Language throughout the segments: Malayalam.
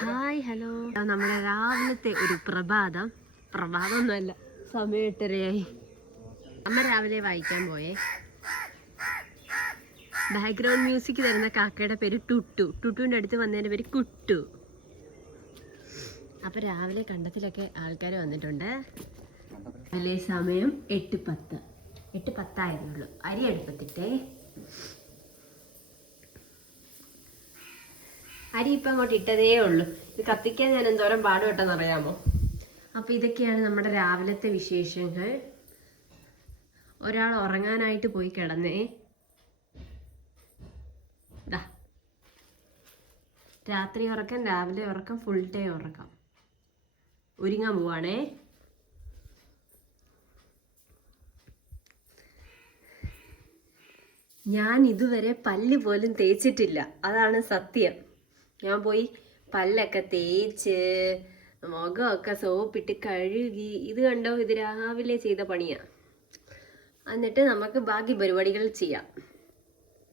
Hi hello. നമ്മുടെ രാവിലത്തെ ഒരു പ്രഭാതമൊന്നുമല്ല, സമയം 8:30 അമ്മ രാവിലെ വായിക്കാൻ പോയേ. ബാക്ക്ഗ്രൗണ്ട് മ്യൂസിക് തരുന്ന കാക്കയുടെ പേര് ടുട്ടുവിൻ്റെ അടുത്ത് വന്നതിൻ്റെ പേര് കുട്ടു. അപ്പോൾ രാവിലെ കണ്ടത്തിലൊക്കെ ആൾക്കാർ വന്നിട്ടുണ്ട്. രാവിലെ സമയം 8:10 അരി അടുപ്പത്തിട്ടേ. അരി ഇപ്പം അങ്ങോട്ട് ഇട്ടതേ ഉള്ളൂ. ഇത് കത്തിക്കാൻ ഞാൻ എന്തോരം പാടുപെട്ടെന്ന് അറിയാമോ. അപ്പോൾ ഇതൊക്കെയാണ് നമ്മുടെ രാവിലത്തെ വിശേഷങ്ങൾ. ഒരാൾ ഉറങ്ങാനായിട്ട് പോയി കിടന്നേ. രാത്രി ഉറക്കം, രാവിലെ ഉറക്കം, ഫുൾ ടൈം ഉറക്കം. ഒരുങ്ങാൻ പോവാണേ. ഞാൻ ഇതുവരെ പല്ല് പോലും തേച്ചിട്ടില്ല, അതാണ് സത്യം. ഞാൻ പോയി പല്ലൊക്കെ തേച്ച് മുഖമൊക്കെ സോപ്പിട്ട് കഴുകി. ഇത് കണ്ടോ, ഇത് രാവിലെ ചെയ്ത പണിയാണ്. എന്നിട്ട് നമുക്ക് ബാക്കി പരിപാടികൾ ചെയ്യാം.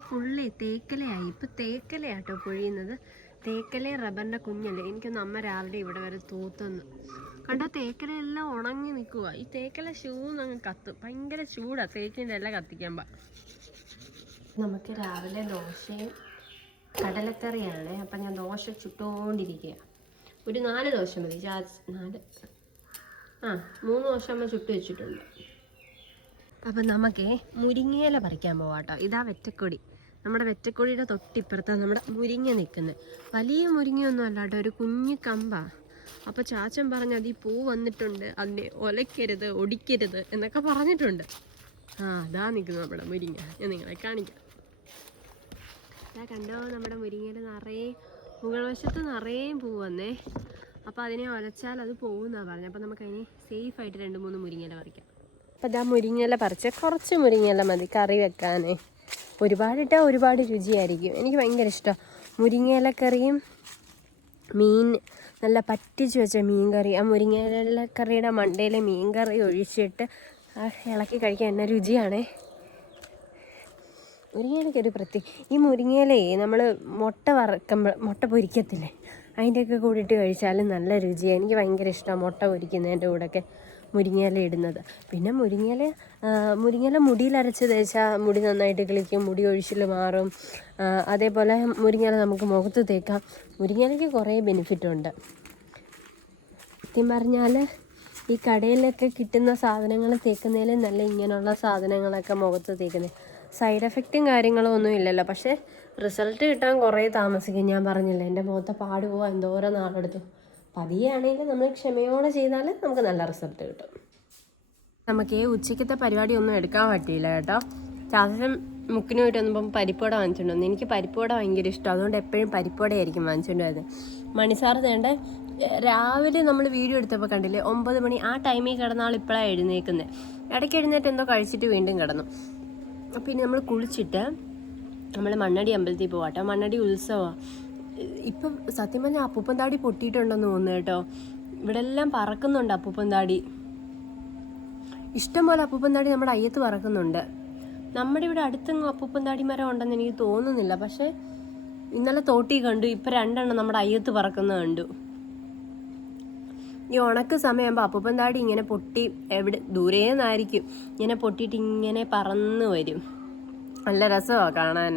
ഫുള്ളി തേക്കലയായി. ഇപ്പം തേക്കലയാട്ടോ പൊഴിയുന്നത്. തേക്കല റബ്ബറിൻ്റെ കുഞ്ഞല്ലേ. എനിക്കൊന്ന് അമ്മ രാവിലെ ഇവിടെ വരെ തൂത്തുന്നു കണ്ടോ. തേക്കലയെല്ലാം ഉണങ്ങി നിൽക്കുക. ഈ തേക്കല അങ്ങ് കത്തും. ഭയങ്കര ചൂടാണ് തേക്കിൻ്റെ എല്ലാം കത്തിക്കുമ്പോൾ. നമുക്ക് രാവിലെ ദോശയും കടലക്കറിയാണ്. അപ്പം ഞാൻ ദോശ ചുട്ടുകൊണ്ടിരിക്കുക. ഒരു 4 ദോശ മതി. 3 ദോശ അമ്മ ചുട്ട് വെച്ചിട്ടുണ്ട്. അപ്പം നമുക്കേ മുരിങ്ങയില പറിക്കാൻ പോവാം കേട്ടോ. ഇതാ വെറ്റക്കൊടി. നമ്മുടെ വെറ്റക്കൊടിയുടെ തൊട്ടിപ്പുറത്താണ് നമ്മുടെ മുരിങ്ങ നിൽക്കുന്നത്. വലിയ മുരിങ്ങയൊന്നും അല്ല കേട്ടോ, ഒരു കുഞ്ഞു കമ്പാണ്. അപ്പോൾ ചാച്ചൻ പറഞ്ഞ് അതിൽ പൂ വന്നിട്ടുണ്ട്, അതിനെ ഒലയ്ക്കരുത്, ഒടിക്കരുത് എന്നൊക്കെ പറഞ്ഞിട്ടുണ്ട്. അതാ നിൽക്കുന്നത് നമ്മുടെ മുരിങ്ങ. ഞാൻ നിങ്ങളെ കാണിക്കാം. കണ്ടോ, നമ്മുടെ മുരിങ്ങയിൽ നിറയെ മുകൾ വശത്ത് നിറയെ പൂ വന്നേ. അപ്പോൾ അതിനെ ഒലച്ചാൽ അത് പോകുമെന്നാണ് പറഞ്ഞത്. അപ്പോൾ നമുക്കതിന് സേഫായിട്ട് 2-3 മുരിങ്ങയില പറിക്കാം. അപ്പോൾ ഇതാ മുരിങ്ങയില പറിച്ച്. കുറച്ച് മുരിങ്ങയില മതി കറി വെക്കാനേ. ഒരുപാടിട്ടാൽ ഒരുപാട് രുചിയായിരിക്കും. എനിക്ക് ഭയങ്കര ഇഷ്ടമാണ് മുരിങ്ങയിലക്കറിയും. മീൻ നല്ല പറ്റിച്ച് വെച്ച മീൻ കറി, ആ മുരിങ്ങയിലക്കറിയുടെ മണ്ടയിലെ മീൻ കറി ഒഴിച്ചിട്ട് ഇളക്കി കഴിക്കാൻ എന്നെ രുചിയാണേ. മുരിങ്ങയിലൊക്കെ ഒരു ഈ മുരിങ്ങയിലേ നമ്മൾ മുട്ട പൊരിക്കത്തില്ലേ, അതിൻ്റെയൊക്കെ കൂടിയിട്ട് കഴിച്ചാലും നല്ല രുചിയാണ്. എനിക്ക് ഭയങ്കര ഇഷ്ടമാണ് മുട്ട പൊരിക്കുന്നതിൻ്റെ കൂടെയൊക്കെ മുരിങ്ങയില ഇടുന്നത്. പിന്നെ മുരിങ്ങയില മുടിയിലരച്ച് തേച്ചാൽ മുടി നന്നായിട്ട് കിളിക്കും, മുടി ഒഴിച്ചിൽ മാറും. അതേപോലെ മുരിങ്ങയില നമുക്ക് മുഖത്ത് തേക്കാം. മുരിങ്ങയിലയ്ക്ക് കുറേ ബെനിഫിറ്റുണ്ട്. സത്യം പറഞ്ഞാൽ ഈ കടയിലൊക്കെ കിട്ടുന്ന സാധനങ്ങൾ തേക്കുന്നതിലും നല്ല ഇങ്ങനെയുള്ള സാധനങ്ങളൊക്കെ മുഖത്ത് തേക്കുന്നത്. സൈഡ് എഫക്റ്റും കാര്യങ്ങളും ഒന്നും ഇല്ലല്ലോ, പക്ഷേ റിസൾട്ട് കിട്ടാൻ കുറേ താമസിക്കും. ഞാൻ പറഞ്ഞില്ല, എൻ്റെ മുഖത്തെ പാട് പോകാൻ എന്തോരം നാളെടുത്തു. പതിയാണെങ്കിൽ നമ്മൾ ക്ഷമയോടെ ചെയ്താൽ നമുക്ക് നല്ല റിസൾട്ട് കിട്ടും. നമുക്ക് ഉച്ചയ്ക്കത്തെ പരിപാടിയൊന്നും എടുക്കാൻ പറ്റിയില്ല കേട്ടോ. ചാച്ചൻ മുക്കിന് പോയിട്ട് വന്നപ്പം പരിപ്പുവട വാങ്ങിച്ചുകൊണ്ട് വന്നു. എനിക്ക് പരിപ്പുവട ഭയങ്കര ഇഷ്ടം, അതുകൊണ്ട് എപ്പോഴും പരിപ്പുവടയായിരിക്കും വാങ്ങിച്ചുകൊണ്ട് വരുന്നത്. മണിസാർ തേണ്ട രാവിലെ നമ്മൾ വീഡിയോ എടുത്തപ്പോൾ കണ്ടില്ലേ, 9 മണി ആ ടൈമിൽ കിടന്ന ആൾ ഇപ്പോഴാണ് എഴുന്നേക്കുന്നത്. ഇടയ്ക്ക് എഴുന്നേറ്റ് എന്തോ കഴിച്ചിട്ട് വീണ്ടും കിടന്നു. പിന്നെ നമ്മൾ കുളിച്ചിട്ട് നമ്മൾ മണ്ണടി അമ്പലത്തിൽ പോവാട്ടോ. മണ്ണടി ഉത്സവമാണ്. ഇപ്പം സത്യം പറഞ്ഞാൽ അപ്പൂപ്പൻ താടി പൊട്ടിയിട്ടുണ്ടെന്ന് തോന്നുന്നു കേട്ടോ. ഇവിടെ എല്ലാം പറക്കുന്നുണ്ട് അപ്പൂപ്പൻ താടി. ഇഷ്ടംപോലെ അപ്പൂപ്പൻ താടി നമ്മുടെ അയ്യത്ത് പറക്കുന്നുണ്ട്. നമ്മുടെ ഇവിടെ അടുത്തെങ്ങും അപ്പൂപ്പൻ താടി മരം ഉണ്ടെന്ന് എനിക്ക് തോന്നുന്നില്ല, പക്ഷേ ഇന്നലെ തോട്ടി കണ്ടു. ഇപ്പം 2 എണ്ണം നമ്മുടെ അയ്യത്ത് പറക്കുന്നത് കണ്ടു. ഈ ഉണക്ക് സമയമാകുമ്പോൾ അപ്പൂപ്പൻ താടി ഇങ്ങനെ പൊട്ടി, എവിടെ ദൂരേന്നായിരിക്കും, ഇങ്ങനെ പൊട്ടിയിട്ട് ഇങ്ങനെ പറന്ന് വരും. നല്ല രസമാണ് കാണാൻ.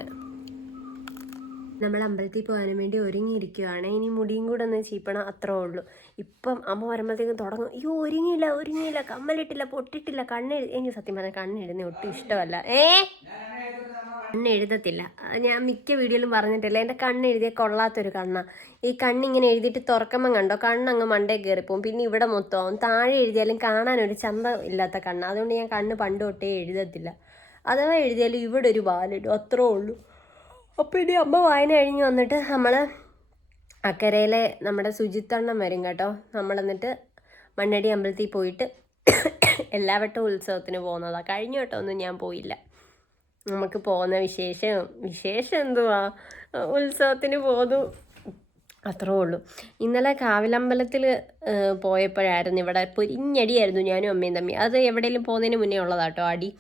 നമ്മൾ അമ്പലത്തിൽ പോകാനും വേണ്ടി ഒരുങ്ങിയിരിക്കുകയാണ്. ഇനി മുടിയും കൂടെ ഒന്ന് ചീപ്പണം, അത്രേ ഉള്ളൂ. ഇപ്പം അമ്മ വരുമ്പോഴത്തേക്കും തുടങ്ങും, അയ്യോ ഒരുങ്ങിയില്ല, കമ്മലിട്ടില്ല, പൊട്ടിട്ടില്ല, എനിക്ക് സത്യം പറഞ്ഞാൽ കണ്ണെഴുതുന്ന ഒട്ടും ഇഷ്ടമല്ല. കണ്ണെഴുതത്തില്ല. ഞാൻ മിക്ക വീഡിയോയിലും പറഞ്ഞിട്ടില്ല, എൻ്റെ കണ്ണെഴുതിയ കൊള്ളാത്തൊരു കണ്ണാണ്. ഈ കണ്ണിങ്ങനെ എഴുതിയിട്ട് തുറക്കുമ്പം കണ്ടോ, കണ്ണങ്ങ് മണ്ടേ കയറിപ്പോവും. പിന്നെ ഇവിടെ മൊത്തം താഴെ എഴുതിയാലും കാണാനൊരു ചന്തം ഇല്ലാത്ത കണ്ണാണ്. അതുകൊണ്ട് ഞാൻ കണ്ണ് പണ്ട് തൊട്ടേ എഴുതത്തില്ല. അഥവാ എഴുതിയാലും ഇവിടെ ഒരു ബാലിടും, അത്രേ ഉള്ളൂ. അപ്പോൾ ഇനി അമ്മ വായന കഴിഞ്ഞ് വന്നിട്ട് നമ്മൾ അക്കരയിലെ നമ്മുടെ ശുചിത്വണ്ണം വരും കേട്ടോ. നമ്മളെന്നിട്ട് മണ്ണടി അമ്പലത്തിൽ പോയിട്ട് എല്ലാ വട്ടവും ഉത്സവത്തിന് പോകുന്നതാണ്. കഴിഞ്ഞ വട്ടമൊന്നും ഞാൻ പോയില്ല. നമുക്ക് പോകുന്ന വിശേഷം എന്തുവാ, ഉത്സവത്തിന് പോന്നു, അത്രേ ഉള്ളൂ. ഇന്നലെ കാവിലമ്പലത്തിൽ പോയപ്പോഴായിരുന്നു ഇവിടെ പൊരിഞ്ഞടിയായിരുന്നു ഞാനും അമ്മയും തമ്മി. അത് എവിടെയെങ്കിലും പോകുന്നതിന് മുന്നേ ഉള്ളതാട്ടോ അടി.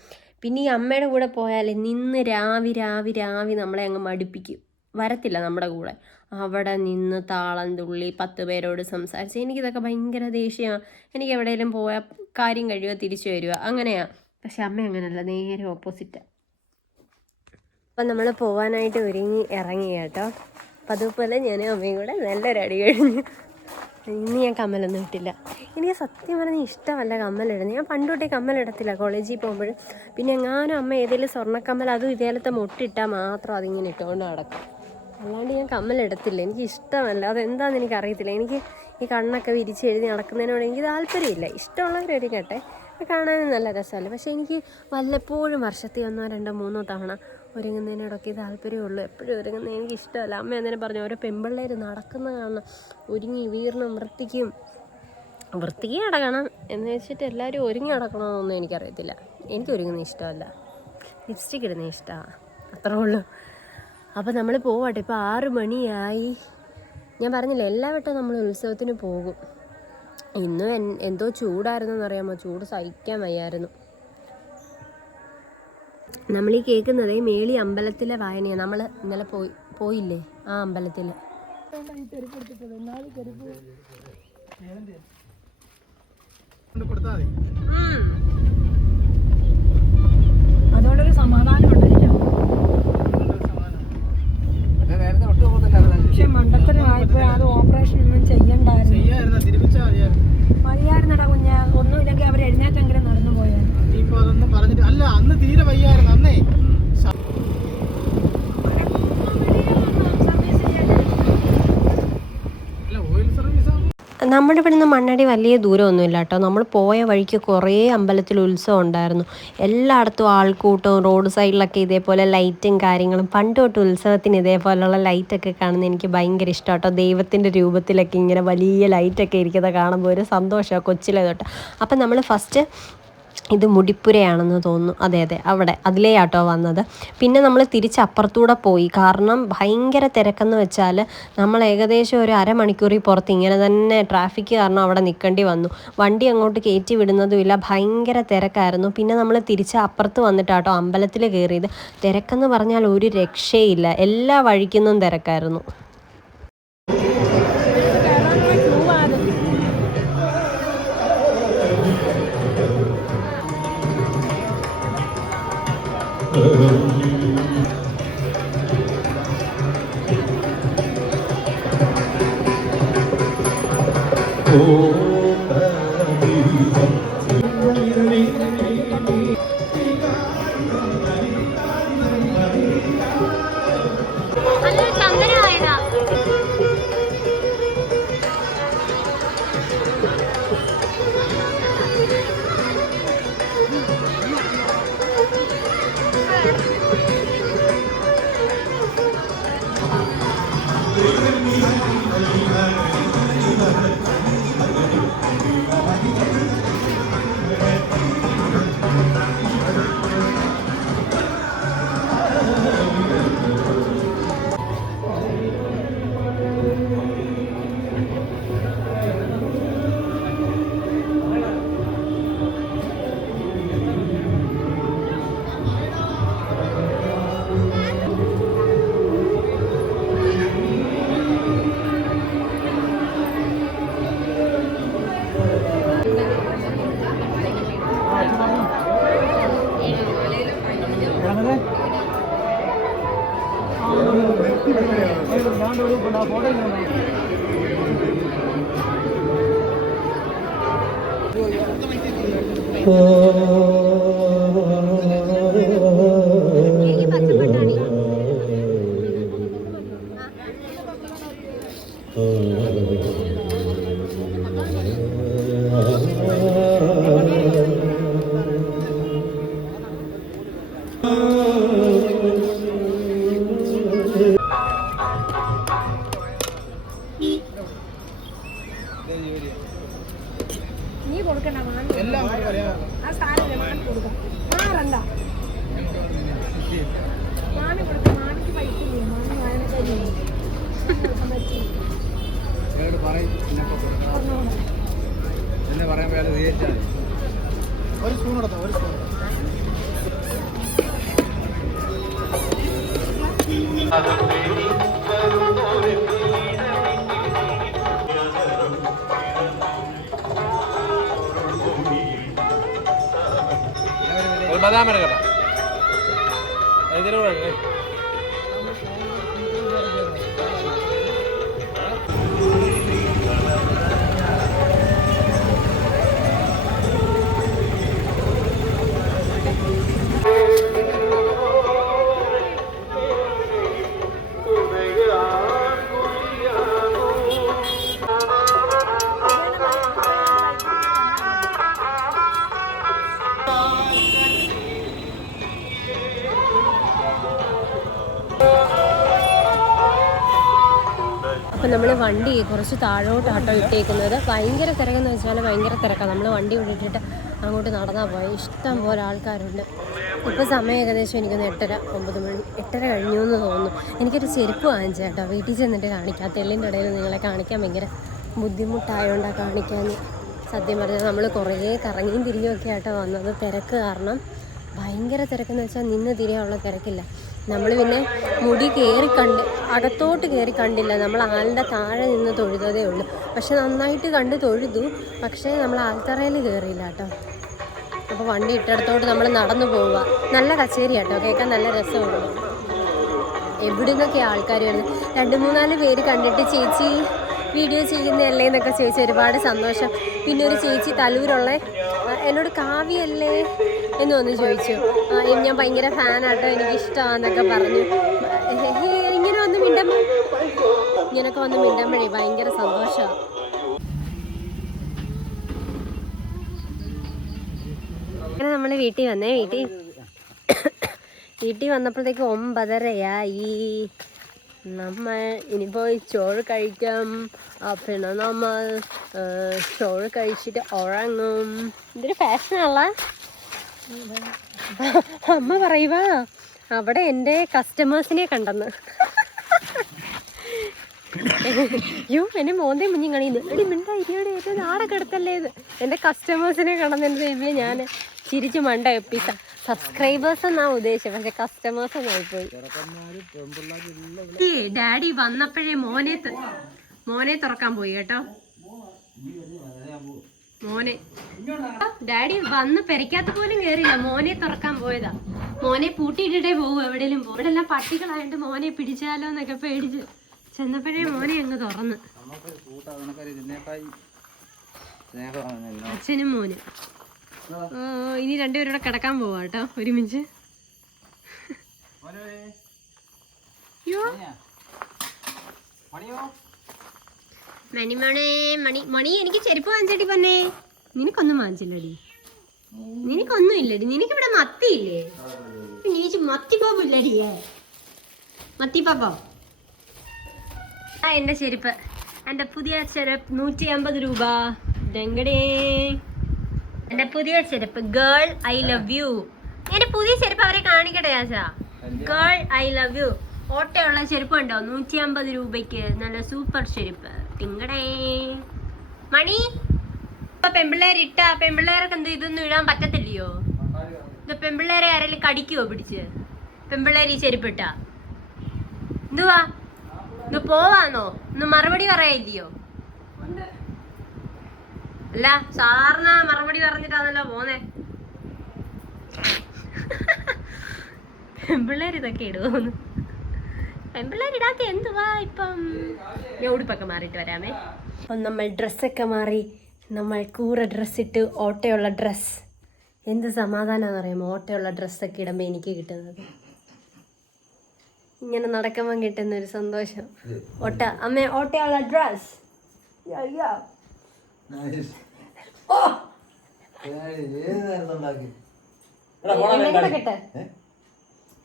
പിന്നെ ഈ അമ്മയുടെ കൂടെ പോയാൽ നിന്ന് രാവി നമ്മളെ അങ്ങ് മടുപ്പിക്കും. വരത്തില്ല നമ്മുടെ കൂടെ. അവിടെ നിന്ന് താളം തുള്ളി 10 പേരോട് സംസാരിച്ച് എനിക്കിതൊക്കെ ഭയങ്കര ദേഷ്യമാണ്. എനിക്ക് എവിടെയെങ്കിലും പോയാൽ കാര്യം കഴിയുക തിരിച്ചു വരിക അങ്ങനെയാണ്. പക്ഷെ അമ്മ അങ്ങനെയല്ല, നേരെ ഓപ്പോസിറ്റാണ്. അപ്പം നമ്മൾ പോകാനായിട്ട് ഒരുങ്ങി ഇറങ്ങി കേട്ടോ. അപ്പം അതുപോലെ ഞാൻ അമ്മയും കൂടെ നല്ലൊരടി കഴിഞ്ഞു. ഇന്ന് ഞാൻ കമ്മലൊന്നും ഇട്ടില്ല. എനിക്ക് സത്യം പറഞ്ഞാൽ ഇഷ്ടമല്ല കമ്മലിടുന്നത്. ഞാൻ പണ്ട് തൊട്ടേ കമ്മലിടത്തില്ല കോളേജിൽ പോകുമ്പോഴും. പിന്നെ എങ്ങാനും അമ്മ ഏതെങ്കിലും സ്വർണ്ണക്കമ്മൽ അതും ഇതേലത്തെ മുട്ടിട്ടാൽ മാത്രം അതിങ്ങനെ ഇട്ടുകൊണ്ട് നടക്കും. അല്ലാണ്ട് ഞാൻ കമ്മലിടത്തില്ല, എനിക്ക് ഇഷ്ടമല്ല. അതെന്താണെന്ന് എനിക്കറിയത്തില്ല. എനിക്ക് ഈ കണ്ണൊക്കെ വിരിച്ച് എഴുതി നടക്കുന്നതിനോട് എനിക്ക് താല്പര്യമില്ല. ഇഷ്ടമുള്ളവരൊരുങ്ങട്ടെ, കാണാനും നല്ല രസമല്ലേ. പക്ഷേ എനിക്ക് വല്ലപ്പോഴും വർഷത്തിൽ 1, 2, 3 തവണ ഒരുങ്ങുന്നതിനോടൊക്കെ താല്പര്യമുള്ളൂ. എപ്പോഴും ഒരുങ്ങുന്നത് എനിക്ക് ഇഷ്ടമല്ല. അമ്മ അന്നേരം പറഞ്ഞു ഓരോ പെൺപിള്ളേർ നടക്കുന്ന കാണണം, ഒരുങ്ങി വീർണം വൃത്തിക്ക് നടക്കണം എന്ന് വെച്ചിട്ട് എല്ലാവരും ഒരുങ്ങി നടക്കണമെന്നൊന്നും എനിക്കറിയത്തില്ല. എനിക്ക് ഒരുങ്ങുന്നത് ഇഷ്ടമല്ല, ലിപ്സ്റ്റിക് ഇടുന്നത് ഇഷ്ടമാണ്, അത്രേ ഉള്ളൂ. അപ്പോൾ നമ്മൾ പോവട്ടെ. ഇപ്പോൾ 6 മണിയായി. ഞാൻ പറഞ്ഞില്ല എല്ലാ വട്ടവും നമ്മൾ ഉത്സവത്തിന് പോകും. ഇന്നും എന്തോ ചൂടായിരുന്നെന്നറിയാമോ, ചൂട് സഹിക്കാൻ വയ്യായിരുന്നു. നമ്മളീ കേൾക്കുന്നതേ മേളി അമ്പലത്തിലെ വായനയാണ്. നമ്മൾ ഇന്നലെ പോയില്ലേ ആ അമ്പലത്തിൽ. അതോടൊരു സമാധാനം ഉണ്ടല്ലോ. പക്ഷെ മണ്ടത്തരമായപ്പോ അത് ഓപ്പറേഷൻ ഒന്നും ചെയ്യണ്ടായിരുന്നു. മതിയായിരുന്നടാ കുഞ്ഞാ, ഒന്നുമില്ലെങ്കിൽ അവർ എഴുന്നേറ്റെങ്കിലും നടന്നു പോയാൽ. ഇപ്പൊ അതൊന്നും പറഞ്ഞിട്ട് അല്ല, അന്ന് തീരെ വയ്യായിരുന്നു. അന്നേ നമ്മുടെ ഇവിടെ നിന്ന് മണ്ണടി വലിയ ദൂരമൊന്നുമില്ല കേട്ടോ. നമ്മൾ പോയ വഴിക്ക് കുറേ അമ്പലത്തിൽ ഉത്സവം ഉണ്ടായിരുന്നു. എല്ലായിടത്തും ആൾക്കൂട്ടവും റോഡ് സൈഡിലൊക്കെ ഇതേപോലെ ലൈറ്റും കാര്യങ്ങളും. പണ്ട് തൊട്ട് ഉത്സവത്തിന് ഇതേപോലെയുള്ള ലൈറ്റൊക്കെ കാണുന്നത് എനിക്ക് ഭയങ്കര ഇഷ്ടം കേട്ടോ. ദൈവത്തിൻ്റെ രൂപത്തിലൊക്കെ ഇങ്ങനെ വലിയ ലൈറ്റൊക്കെ ഇരിക്കുന്നത് കാണുമ്പോൾ ഒരു സന്തോഷമാണ് കൊച്ചിലെ തൊട്ട്. അപ്പം നമ്മൾ ഫസ്റ്റ് ഇത് മുടിപ്പുരയാണെന്ന് തോന്നുന്നു. അതെ അവിടെ അതിലേ ആട്ടോ വന്നത്. പിന്നെ നമ്മൾ തിരിച്ചപ്പുറത്തൂടെ പോയി. കാരണം ഭയങ്കര തിരക്കെന്ന് വെച്ചാൽ നമ്മൾ ഏകദേശം ഒരു അരമണിക്കൂറിൽ പുറത്ത് ഇങ്ങനെ തന്നെ ട്രാഫിക് കാരണം അവിടെ നിൽക്കേണ്ടി വന്നു. വണ്ടി അങ്ങോട്ട് കയറ്റി വിടുന്നതുമില്ല, ഭയങ്കര തിരക്കായിരുന്നു. പിന്നെ നമ്മൾ തിരിച്ച് അപ്പുറത്ത് വന്നിട്ടാട്ടോ അമ്പലത്തിൽ കയറിയത്. തിരക്കെന്ന് പറഞ്ഞാൽ ഒരു രക്ഷയില്ല, എല്ലാ വഴിക്കുന്നും തിരക്കായിരുന്നു. നീ കൊടുക്കണ്ട, ആ സ്ഥാനം കൊടുക്കാം. മാറണ്ട, മാമി കൊടുക്കാം. മാമിക്ക് പൈസ ഇല്ലേ? മാമി വായനക്കാരില്ലേ? ഒരു സ്പൂൺ കൊടുത്തോ, ഒരു സ്പൂൺ. ബദാം എടുക്കട്ടെ ഇതിലൂടെ അപ്പം നമ്മൾ വണ്ടി കുറച്ച് താഴോട്ടാട്ടോ ഇട്ടേക്കുന്നത്. ഭയങ്കര തിരക്കെന്ന് വെച്ചാൽ ഭയങ്കര തിരക്കാണ്. നമ്മൾ വണ്ടി വിട്ടിട്ട് അങ്ങോട്ട് നടന്നാൽ പോയി ഇഷ്ടം പോലെ ആൾക്കാരുണ്ട്. ഇപ്പോൾ സമയം ഏകദേശം എനിക്കൊന്ന് 8:30 മണി 8:30 കഴിഞ്ഞു എന്ന് തോന്നുന്നു. എനിക്കൊരു ചെരുപ്പ് വാങ്ങിച്ചു കേട്ടോ, വീട്ടിൽ ചെന്നിട്ട് കാണിക്കാം. തെല്ലിൻ്റെ ഇടയിൽ നിങ്ങളെ കാണിക്കാൻ ഭയങ്കര ബുദ്ധിമുട്ടായതുകൊണ്ടാണ് കാണിക്കാൻ. സത്യം പറഞ്ഞാൽ നമ്മൾ കുറേ കറങ്ങിയും തിരിഞ്ഞുമൊക്കെ ആട്ടോ വന്നത്. തിരക്ക് കാരണം ഭയങ്കര തിരക്കെന്ന് വെച്ചാൽ നിന്ന് തിരിയാനുള്ള തിരക്കില്ല. നമ്മൾ പിന്നെ മുടി അകത്തോട്ട് കയറി കണ്ടില്ല. നമ്മൾ ആലിൻ്റെ താഴെ നിന്ന് തൊഴുതതേ ഉള്ളൂ. പക്ഷെ നന്നായിട്ട് കണ്ട് തൊഴുതു. പക്ഷേ നമ്മൾ ആൽത്തറയിൽ കയറിയില്ല കേട്ടോ. അപ്പോൾ വണ്ടി ഇട്ടിടത്തോട്ട് നമ്മൾ നടന്നു പോവുക. നല്ല കച്ചേരി കേട്ടോ, കേൾക്കാൻ നല്ല രസമുണ്ട്. എവിടെ നിന്നൊക്കെ ആൾക്കാർ വരുന്നത്. 2-3-4 പേര് കണ്ടിട്ട് ചേച്ചി വീഡിയോ ചെയ്യുന്നതല്ലേ എന്നൊക്കെ ചോദിച്ചു. ഒരുപാട് സന്തോഷം. പിന്നെ ഒരു ചേച്ചി തലൂരുള്ള എന്നോട് കാവ്യല്ലേ എന്ന് വന്ന് ചോദിച്ചു. ഞാൻ ഭയങ്കര ഫാനാട്ടോ, എനിക്കിഷ്ടമാണെന്നൊക്കെ പറഞ്ഞു. ഇങ്ങനെയൊക്കെ വന്ന് മിണ്ടുമ്പോഴേ ഭയങ്കര സന്തോഷമാണ്. അങ്ങനെ നമ്മൾ വീട്ടിൽ വന്നേ. വീട്ടിൽ വന്നപ്പോഴത്തേക്ക് 9:30 നമ്മൾ ഇനി പോയി ചോറ് കഴിക്കാം. പിന്നെ നമ്മൾ ചോറ് കഴിച്ചിട്ട് ഉറങ്ങും. ഇതൊരു ഫാഷനല്ല. അമ്മ പറയുക അവിടെ എൻ്റെ കസ്റ്റമേഴ്സിനെ കണ്ടെന്ന്. യോ എന്നെ മോന്തേ മുഞ്ഞി കളിയുന്നു. എടി മിണ്ടാ ഇരിയോടെ ഏറ്റവും നാടൊക്കെ എടുത്തല്ലേ ഇത്. എൻ്റെ കസ്റ്റമേഴ്സിനെ കണ്ടെന്ന് എൻ്റെ ഞാൻ ചിരിച്ചു മണ്ട എപ്പിസ. സബ്സ്ക്രൈബേഴ്സ് എന്നാ ഉദ്ദേശിച്ചത്, പക്ഷെ കസ്റ്റമേഴ്സ് എന്നായി പോയി. ഡാഡി വന്നപ്പോഴേ മോനെ തുറക്കാൻ പോയി കേട്ടോ. മോനെ ഡാഡി വന്ന് പെരയ്ക്കകത്ത് പോലും കേറിയില്ല. മോനെ തുറക്കാൻ പോയതാ. മോനെ പൂട്ടിയിട്ടിട്ടേ പോകും എവിടെയെങ്കിലും പോകും. ഇവിടെ എല്ലാം പട്ടികളായിട്ട് മോനെ പിടിച്ചാലോ എന്നൊക്കെ പേടിച്ച് ചെന്നപ്പോഴേ മോനെ അങ്ങ് തുറന്ന്. അച്ഛനും മോനും. ഇനി രണ്ടുപേരും കൂടെ കിടക്കാൻ പോവാ കേട്ടോ ഒരുമിച്ച്. മണി എനിക്ക് ചെരുപ്പ് വാങ്ങിച്ചടി പൊന്നെ. നിനക്കൊന്നും വാങ്ങിച്ചില്ലടി. നിനക്കൊന്നും ഇല്ലടി. നിനക്കിവിടെ മത്തിയില്ലേ? മത്തി പാപ്പില്ലടിയേ. മത്തി പാപ്പോ എന്റെ ചെരുപ്പ്. എന്റെ പുതിയ ചെരുപ്പ് 150 രൂപ. ഡെങ്കടേ എന്റെ പുതിയ ചെരുപ്പ്. Girl I love you. എന്റെ പുതിയ ചെരുപ്പ് അവരെ കാണിക്കട്ടെ ചാച്ചാ. Girl I love you. ഓട്ടയുള്ള ചെരുപ്പ് ഉണ്ടോ? 150 രൂപയ്ക്ക് നല്ല സൂപ്പർ ചെരുപ്പ്. തിങ്കടേ മണി. ഇപ്പൊ പെമ്പിള്ളേരിട്ട പെമ്പിള്ളേരൊക്കെ എന്ത് ഇതൊന്നും ഇടാൻ പറ്റത്തില്ലയോ? ഇത് പെമ്പിള്ളേരെ ആരെങ്കിലും കടിക്കുവോ പിടിച്ച്? പെമ്പിള്ളേര് ഈ ചെരുപ്പിട്ട എന്തുവാ? ഇത് പോവാന്നോ? ഇന്ന് മറുപടി പറയാനില്ലയോ? അല്ല സാധാരണ മറുപടി പറഞ്ഞിട്ടാണല്ലോ പോന്നേ. പെമ്പിള്ളേർ ഇതൊക്കെ ഇടുവോന്ന്. പെമ്പിള്ളേരിടാത്ത എന്തുവാ ഇപ്പം? ഞാൻ ഉടുപ്പൊക്കെ മാറിയിട്ട് വരാമേ. അപ്പം നമ്മൾ ഡ്രസ്സൊക്കെ മാറി. നമ്മൾ കൂറ ഡ്രസ്സിട്ട് ഓട്ടയുള്ള ഡ്രസ്സ്. എന്ത് സമാധാനമാണെന്ന് അറിയാമോ ഓട്ടയുള്ള ഡ്രസ്സൊക്കെ ഇടുമ്പോൾ എനിക്ക് കിട്ടുന്നത്. ഇങ്ങനെ നടക്കുമ്പം കിട്ടുന്നൊരു സന്തോഷം. അമ്മേ ഓട്ടയുള്ള ഡ്രസ്.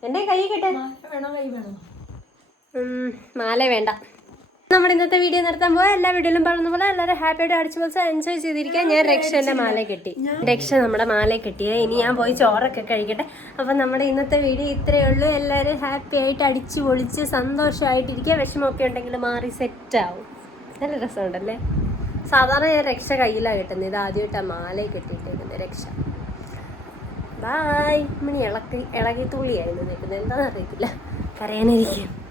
എന്റെ കൈ കെട്ടെ. മാല വേണ്ട. നമ്മുടെ ഇന്നത്തെ വീഡിയോ നിർത്താൻ പോയാൽ എല്ലാ വീഡിയോയിലും പറഞ്ഞ പോലെ എല്ലാവരും ഹാപ്പിയായിട്ട് അടിച്ചു പൊളിച്ച് എൻജോയ് ചെയ്തിരിക്കാൻ. ഞാൻ രക്ഷന്റെ മാല കെട്ടി. രക്ഷ നമ്മുടെ മാല കെട്ടിയത്. ഇനി ഞാൻ പോയി ചോറൊക്കെ കഴിക്കട്ടെ. അപ്പം നമ്മുടെ ഇന്നത്തെ വീഡിയോ ഇത്രയേ ഉള്ളൂ. എല്ലാവരും ഹാപ്പി ആയിട്ട് അടിച്ചു പൊളിച്ച് സന്തോഷമായിട്ടിരിക്കുക. വിഷമമൊക്കെ ഉണ്ടെങ്കിൽ മാറി സെറ്റാവും. നല്ല രസമുണ്ടല്ലേ? സാധാരണ ഞാൻ രക്ഷ കയ്യിലാണ് കിട്ടുന്നത്. ഇത് ആദ്യമായിട്ടാണ് മാല കെട്ടിയിട്ടേക്കുന്നത് രക്ഷ. ബായ്. മണി ഇളകി തുള്ളിയായിരുന്നു നിൽക്കുന്നത്. എന്താണെന്ന് അറിയത്തില്ല. കരയാനിരിക്കും.